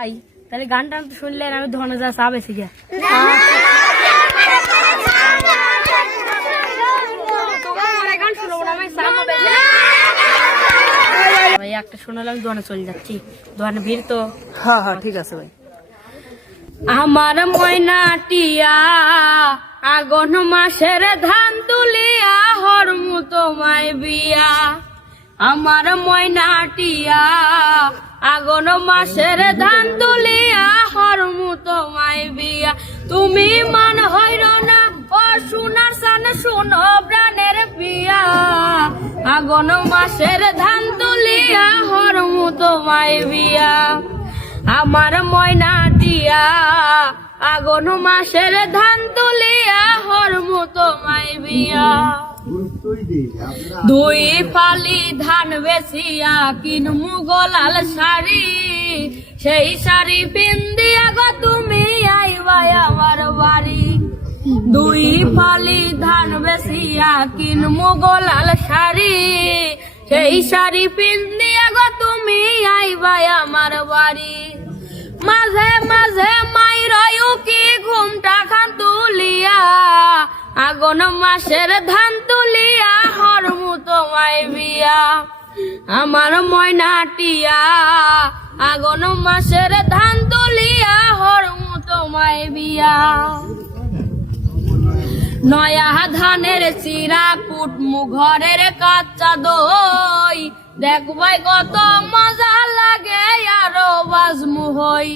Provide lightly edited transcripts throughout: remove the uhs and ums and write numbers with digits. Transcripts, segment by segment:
ভাই তাহলে গানটা শুনলেন আমি ধনে যা চা বেশি গিয়া ভাই একটা শুনলাম দোকানে চলে যাচ্ছি দোকানে ভিড় তো। হ্যাঁ হ্যাঁ ঠিক আছে ভাই। আমার ময়নাটিয়া আগন মাসের ধান তুলিয়া হরমু তোমায় বিয়া। আমার ময়নাটিয়া আগন মাসের ধান তুলিয়া হরমু তোমায় বিয়া। তুমি মান হইর না ও সোনার সান শুনো প্রাণের পিয়া। আগন মাসের ধান তুলিয়া হরমু তোমায় বিয়া। আমার ময়নাটিয়া আগন মাসের ধান তুলিয়া হরমু তোমায় বিয়া। দুই ফালি ধান বেচিয়া কিনমু গোলাল শাড়ি, সেই শাড়ি পিন্দিয়া গো তুমি আইবা আমার বাড়ি। দুই ফালি ধান বেচিয়া কিনমু গোলাল শাড়ি, সেই শাড়ি পিন্দিয়া গো তুমি আইবা আমার বাড়ি। মাঝে মাঝে মাইরয়ু কি ঘুমটা খান তুলিয়া, আগন মাসের ধান তুলিয়া হরমু তোমায় বিয়া। আমার ময়নাটিয়া আগন মাসের ধান তুলিয়া হরমু তোমায় বিয়া। নয়া ধানের চিরা কুটমু ঘরের কাচ্চা দই, দেখবাই কত মজা লাগে আরো বাজমু হই।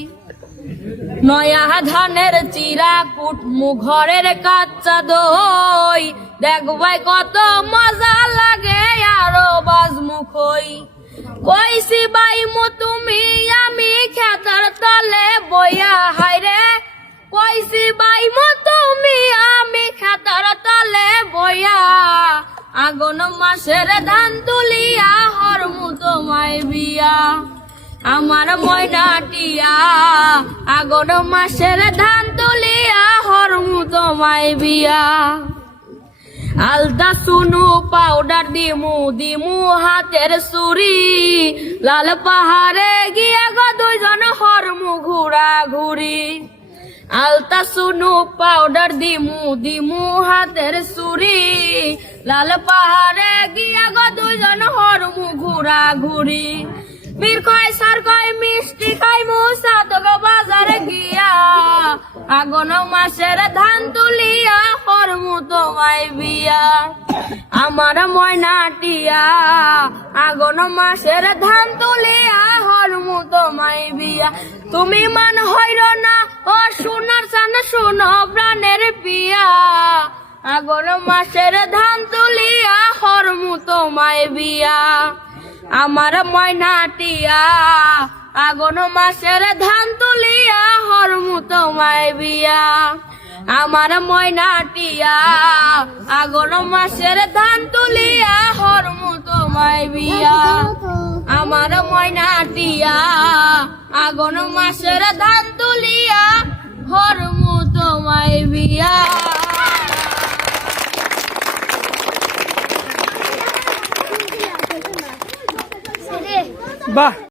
নয়া ধানের চিরা কুটমু ঘরের কাচ্চা দই, দেখবাই কত মজা লাগে আরো বাজমু হই। কইছি বাইমু তুমি আমি খেতার তলে বইয়া হাইরে, কইছি বাইমু তুমি আমি খেতার তলে বইয়া। আগন মাসের ধান তুলিয়া হরমু তোমায় বিয়া। আমার ময়নাটিয়া আগন মাসের ধান তুলিয়া হরমু তোমায় বিয়া। আলতা শুনু পাউডার দিমু দিমু হাতের চুরি, লাল পাহাড়ে গিয়া গো দুইজন হরমু ঘুরা ঘুরি। আলতা শুনু পাউডার দিমু দিমু হাতের চুরি, লাল পাহাড়ে গিয়া গো দুইজন হরমু ঘুরা ঘুরি। বীর কয় সার কয় মিষ্টি খাইমু সাতগ বাজারে গিয়া। আগন মাসের ধান তুলিয়া হরমু তোমায় বিয়া। আমার ময়নাটিয়া আগন মাসের ধান তুলিয়া হরমু তোমায় বিয়া। তুমি মান হইর না ও সোনার চান শুনো প্রাণের পিয়া। আগন মাসের ধান তুলিয়া হরমু তোমায় বিয়া। আমার ময়নাটিয়া আগন মাসের ধান তুলিয়া হরমু তোমায় বিয়া। আমার ময়নাটিয়া আগন মাসের ধান তুলিয়া হরমু তোমায় বিয়া। আমার ময়নাটিয়া আগন মাসের ধান তুলিয়া হরমু তোমায় বিয়া। বাহ।